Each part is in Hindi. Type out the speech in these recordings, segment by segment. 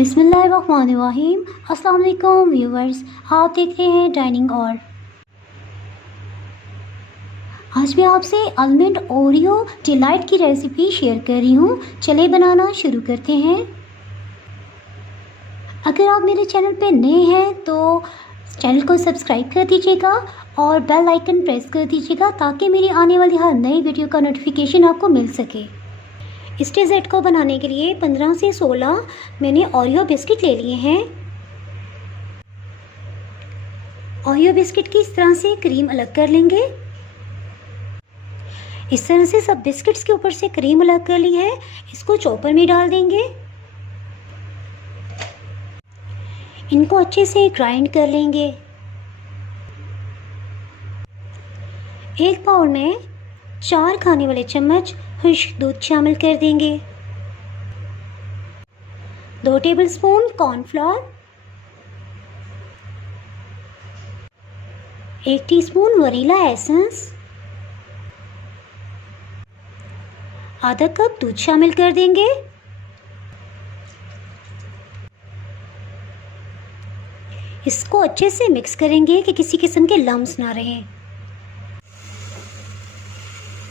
बिस्मिल्लाहिर्रहमानिर्रहीम। अस्सलाम वालेकुम व्यूवर्स, आप देख रहे हैं डाइनिंग और आज मैं आपसे आलमंड ओरियो डिलाइट की रेसिपी शेयर कर रही हूँ। चले बनाना शुरू करते हैं। अगर आप मेरे चैनल पे नए हैं तो चैनल को सब्सक्राइब कर दीजिएगा और बेल आइकन प्रेस कर दीजिएगा ताकि मेरी आने वाली हर नई वीडियो का नोटिफिकेशन आपको मिल सके। इस डेज़र्ट को बनाने के लिए 15 से 16 मैंने ओरियो बिस्किट ले लिए हैं। ओरियो बिस्किट की इस तरह से क्रीम अलग कर लेंगे। इस तरह से सब बिस्किट्स के ऊपर से क्रीम अलग कर ली है। इसको चॉपर में डाल देंगे। इनको अच्छे से ग्राइंड कर लेंगे। एक बाउल में 4 खाने वाले चम्मच खुश्क दूध शामिल कर देंगे। 2 tablespoon cornflour, 1 teaspoon vanilla essence, आधा कप दूध शामिल कर देंगे। इसको अच्छे से मिक्स करेंगे कि किसी किस्म के लम्स ना रहें।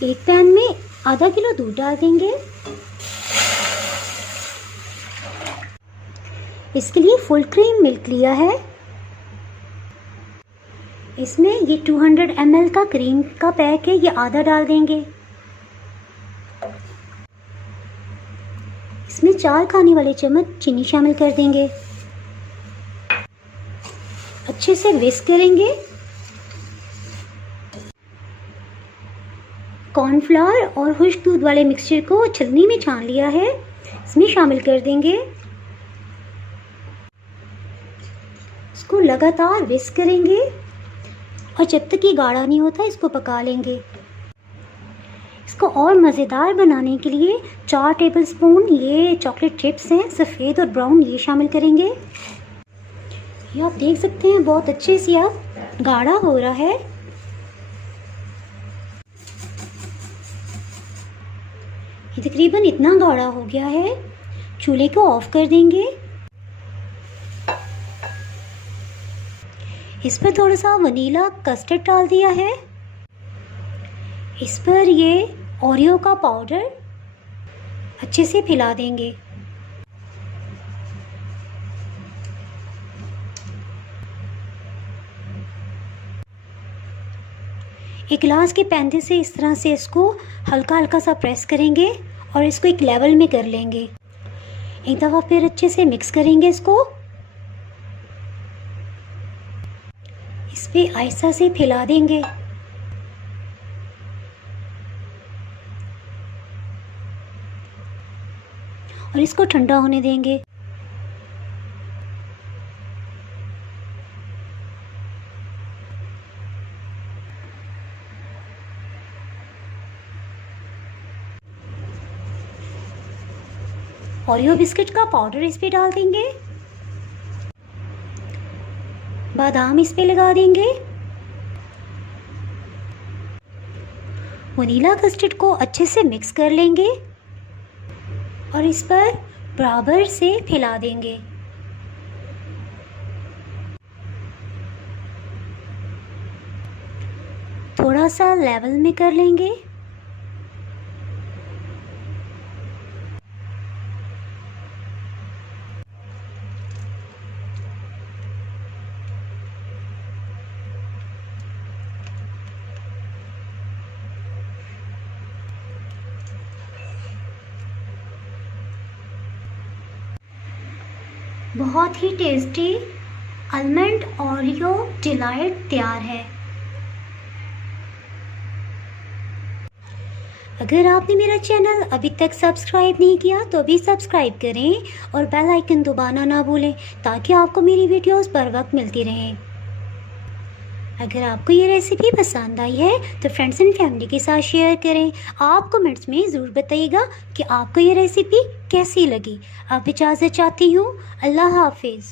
एक पैन में आधा किलो दूध डाल देंगे। इसके लिए फुल क्रीम मिल्क लिया है। इसमें ये 200 ml का क्रीम का पैक है, ये आधा डाल देंगे। इसमें 4 खाने वाले चम्मच चीनी शामिल कर देंगे। अच्छे से विस्क करेंगे। कॉर्नफ्लावर और खुश्क दूध वाले मिक्सचर को छलनी में छान लिया है, इसमें शामिल कर देंगे। इसको लगातार विस्क करेंगे और जब तक ये गाढ़ा नहीं होता इसको पका लेंगे। इसको और मज़ेदार बनाने के लिए 4 टेबलस्पून ये चॉकलेट चिप्स हैं, सफ़ेद और ब्राउन, ये शामिल करेंगे। ये आप देख सकते हैं बहुत अच्छे से अब गाढ़ा हो रहा है। ये तकरीबन इतना गाढ़ा हो गया है। चूल्हे को ऑफ कर देंगे। इस पर थोड़ा सा वनीला कस्टर्ड डाल दिया है। इस पर ये ओरियो का पाउडर अच्छे से फैला देंगे। एक ग्लास के पैंधे से इस तरह से इसको हल्का हल्का सा प्रेस करेंगे और इसको एक लेवल में कर लेंगे। एक दफ़ा फिर अच्छे से मिक्स करेंगे इसको। इस पे आहिस्ता से फैला देंगे। और इसको ठंडा होने देंगे। ओरियो बिस्किट का पाउडर इस पे डाल देंगे। बादाम इस पे लगा देंगे। वनीला कस्टर्ड को अच्छे से मिक्स कर लेंगे और इस पर बराबर से फैला देंगे। थोड़ा सा लेवल में कर लेंगे। बहुत ही टेस्टी आलमंड ओरियो डिलाइट तैयार है। अगर आपने मेरा चैनल अभी तक सब्सक्राइब नहीं किया तो अभी सब्सक्राइब करें और बेल आइकन दबाना ना भूलें ताकि आपको मेरी वीडियोस पर वक्त मिलती रहें। अगर आपको ये रेसिपी पसंद आई है तो फ्रेंड्स एंड फैमिली के साथ शेयर करें। आप कमेंट्स में ज़रूर बताइएगा कि आपको ये रेसिपी कैसी लगी। अब इजाज़त चाहती हूँ। अल्लाह हाफिज़।